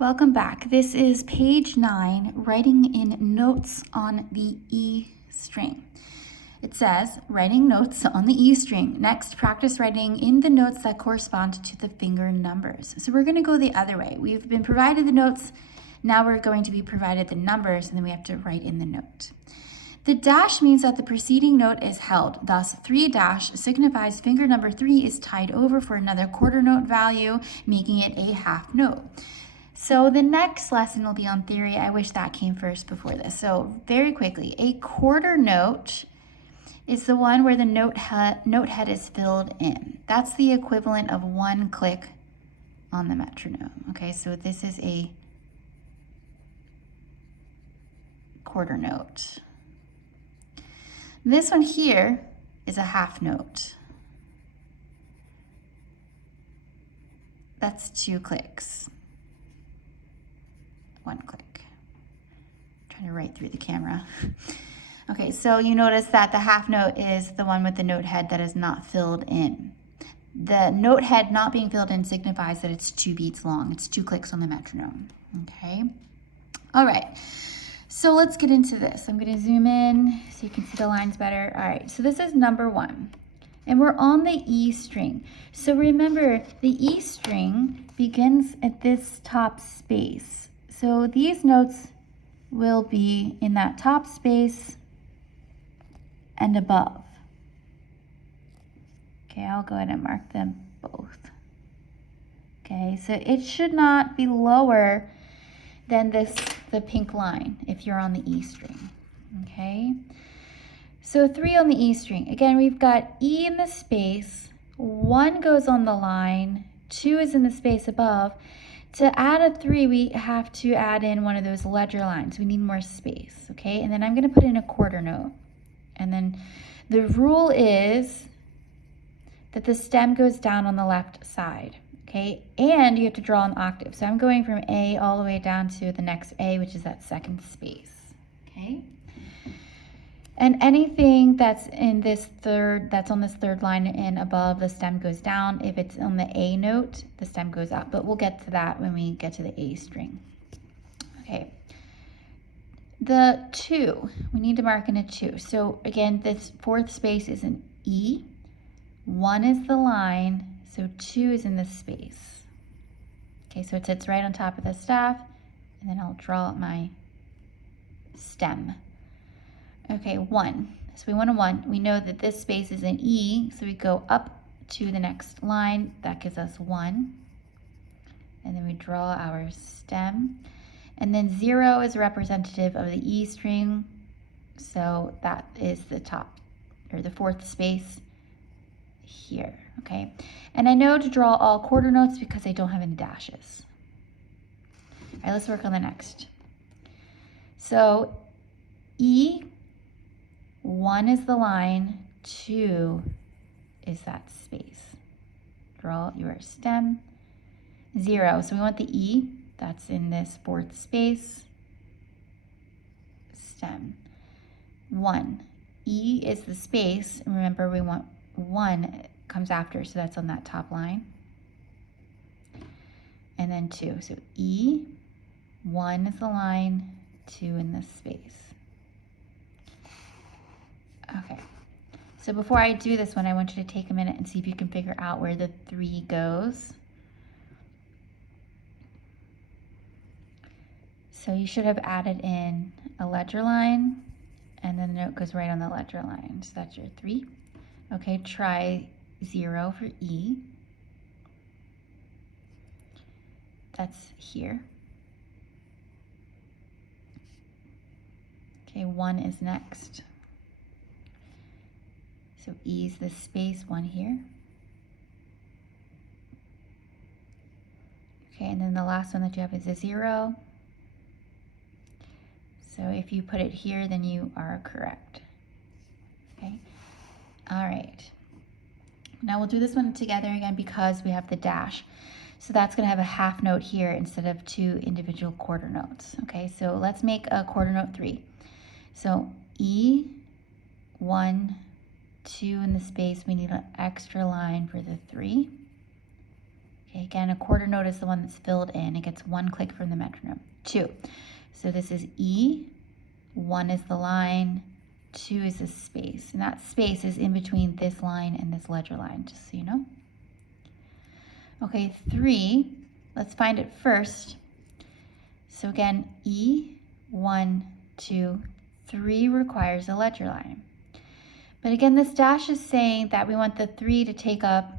Welcome back. This is page 9, writing in notes on the E string. It says, writing notes on the E string. Next, practice writing in the notes that correspond to the finger numbers. So we're going to go the other way. We've been provided the notes. Now we're going to be provided the numbers, and then we have to write in the note. The dash means that the preceding note is held. Thus, 3 dash signifies finger number 3 is tied over for another quarter note value, making it a half note. So the next lesson will be on theory. I wish that came first before this. So very quickly, a quarter note is the one where the note head is filled in. That's the equivalent of 1 click on the metronome. Okay, so this is a quarter note. This one here is a half note. That's 2 clicks. 1 click. I'm trying to write through the camera. Okay, so you notice that the half note is the one with the note head that is not filled in. The note head not being filled in signifies that it's 2 beats long. It's 2 clicks on the metronome. Okay. All right. So let's get into this. I'm going to zoom in so you can see the lines better. All right. So this is number 1. And we're on the E string. So remember, the E string begins at this top space. So these notes will be in that top space and above. Okay, I'll go ahead and mark them both. Okay, so it should not be lower than the pink line if you're on the E string. Okay, so 3 on the E string. Again, we've got E in the space, 1 goes on the line, 2 is in the space above. To add a 3, we have to add in one of those ledger lines. We need more space, okay? And then I'm gonna put in a quarter note. And then the rule is that the stem goes down on the left side, okay? And you have to draw an octave. So I'm going from A all the way down to the next A, which is that second space, okay? And anything that's in this that's on this third line and above, the stem goes down. If it's on the A note, the stem goes up, but we'll get to that when we get to the A string. Okay. The 2, we need to mark in a 2. So again, this fourth space is an E. 1 is the line, so 2 is in the space. Okay, so it sits right on top of the staff, and then I'll draw my stem. Okay, 1. So we want a 1. We know that this space is an E, so we go up to the next line. That gives us 1. And then we draw our stem. And then 0 is representative of the E string. So that is the top, or the fourth space here, okay? And I know to draw all quarter notes because they don't have any dashes. All right, let's work on the next. So E, 1 is the line, 2 is that space. Draw your stem. 0, so we want the E, that's in this fourth space. Stem. 1, E is the space, and remember we want 1 comes after, so that's on that top line. And then 2, so E, 1 is the line, 2 in this space. Okay, so before I do this one, I want you to take a minute and see if you can figure out where the 3 goes. So you should have added in a ledger line, and then the note goes right on the ledger line. So that's your 3. Okay, try 0 for E. That's here. Okay, 1 is next. So E is the space, 1 here. Okay, and then the last one that you have is a 0. So if you put it here, then you are correct. Okay, all right. Now we'll do this one together again because we have the dash. So that's gonna have a half note here instead of 2 individual quarter notes. Okay, so let's make a quarter note 3. So E, 1, 2 in the space, we need an extra line for the 3. Okay, again, a quarter note is the one that's filled in. It gets 1 click from the metronome. 2. So this is E, 1 is the line, 2 is the space. And that space is in between this line and this ledger line, just so you know. Okay, 3, let's find it first. So again, E, 1, 2, 3 requires a ledger line. But again, this dash is saying that we want the 3 to take up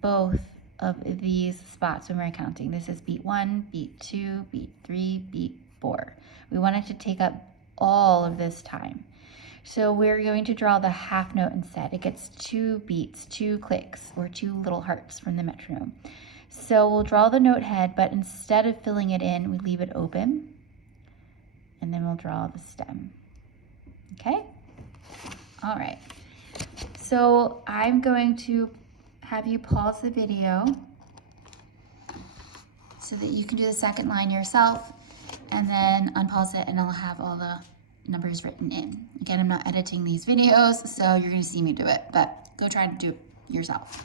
both of these spots when we're counting. This is beat 1, beat 2, beat 3, beat 4. We want it to take up all of this time. So we're going to draw the half note instead. It gets 2 beats, 2 clicks, or 2 little hearts from the metronome. So we'll draw the note head, but instead of filling it in, we leave it open. And then we'll draw the stem. Okay? All right. So I'm going to have you pause the video so that you can do the second line yourself, and then unpause it and I'll have all the numbers written in. Again, I'm not editing these videos, so you're going to see me do it, but go try to do it yourself.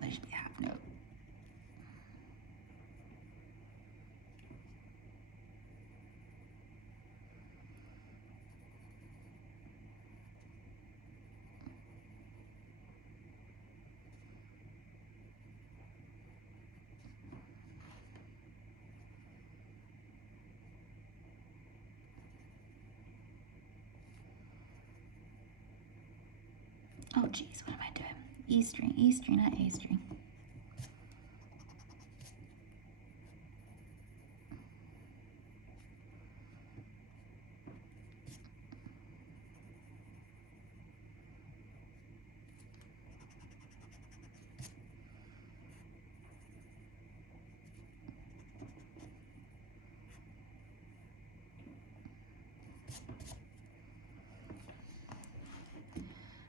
There should be a half note. Oh geez, what am I doing? E string, not A string.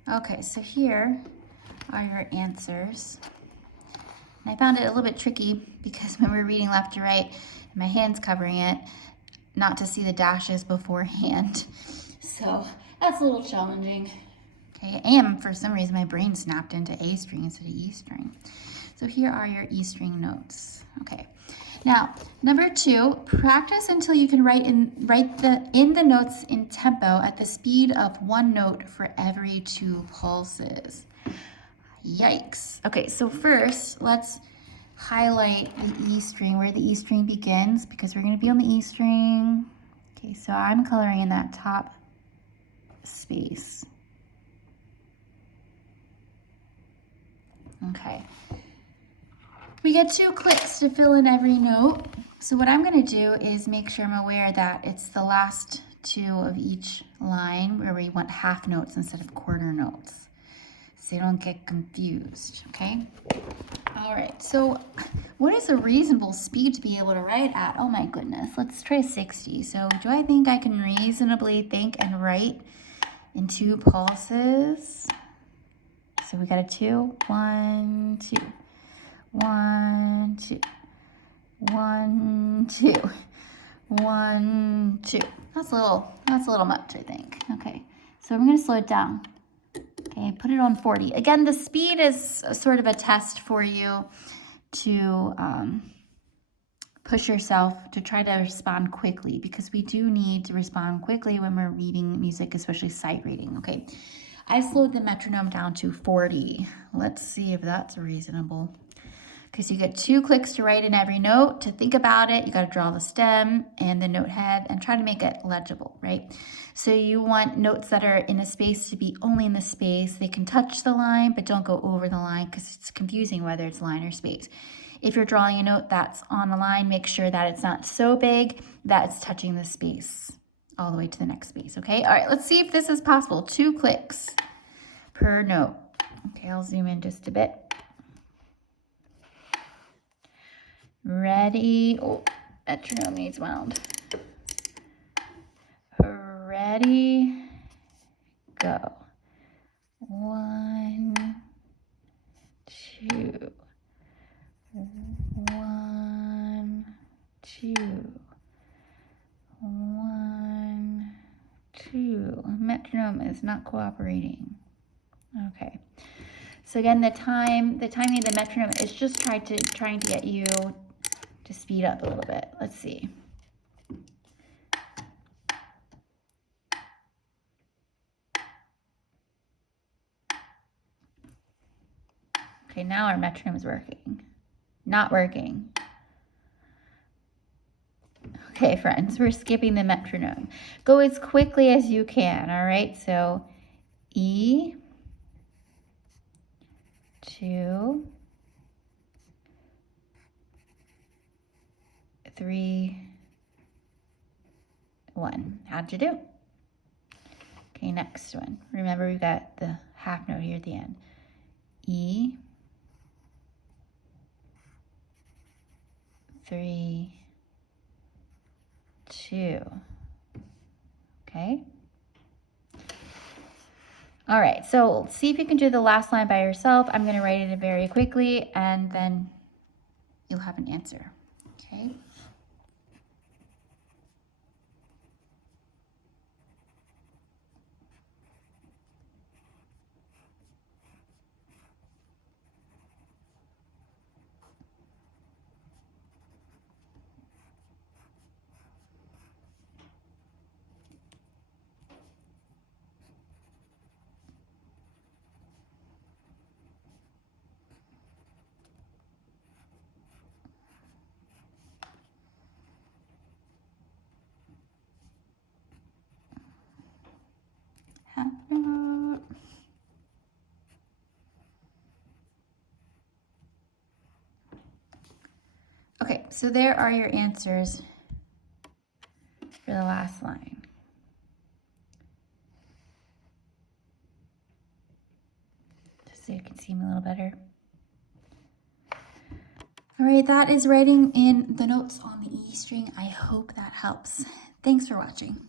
Okay, so here are your answers. And I found it a little bit tricky because when we're reading left to right, and my hand's covering it, not to see the dashes beforehand. So that's a little challenging. Okay, and for some reason my brain snapped into A string instead of E string. So here are your E string notes. Okay. Now, number 2, practice until you can write in the notes in tempo at the speed of 1 note for every 2 pulses. Yikes. Okay, so first, let's highlight the E string, where the E string begins, because we're going to be on the E string. Okay, so I'm coloring in that top space. Okay. We get 2 clicks to fill in every note. So what I'm going to do is make sure I'm aware that it's the last 2 of each line where we want half notes instead of quarter notes, so you don't get confused, okay? All right, so what is a reasonable speed to be able to write at? Oh my goodness, let's try 60. So do I think I can reasonably think and write in 2 pulses? So we got a 2, 1, 2. 1, 2, 1, 2, 1, 2. That's a little much, I think. Okay, so I'm going to slow it down. Okay, put it on 40. Again, the speed is sort of a test for you to push yourself to try to respond quickly, because we do need to respond quickly when we're reading music, especially sight reading. Okay, I slowed the metronome down to 40. Let's see if that's reasonable. Because you get 2 clicks to write in every note. To think about it, you got to draw the stem and the note head and try to make it legible, right? So you want notes that are in a space to be only in the space. They can touch the line, but don't go over the line, because it's confusing whether it's line or space. If you're drawing a note that's on a line, make sure that it's not so big that it's touching the space all the way to the next space, okay? All right, let's see if this is possible. 2 clicks per note. Okay, I'll zoom in just a bit. Ready? Oh, metronome needs wound. Ready? Go. 1, 2, 1, 2, 1, 2. Metronome is not cooperating. Okay. So again, the timing of the metronome is just trying to get you to speed up a little bit. Let's see. Okay, now our metronome is working. Not working. Okay, friends, we're skipping the metronome. Go as quickly as you can, all right? So E, 2, 3, 1. How'd you do? Okay, next one. Remember, we got the half note here at the end. E, 3, 2. Okay. All right, so see if you can do the last line by yourself. I'm going to write it very quickly, and then you'll have an answer. Okay. Half note. Okay, so there are your answers for the last line. Just so you can see me a little better. All right, that is writing in the notes on the E string. I hope that helps. Thanks for watching.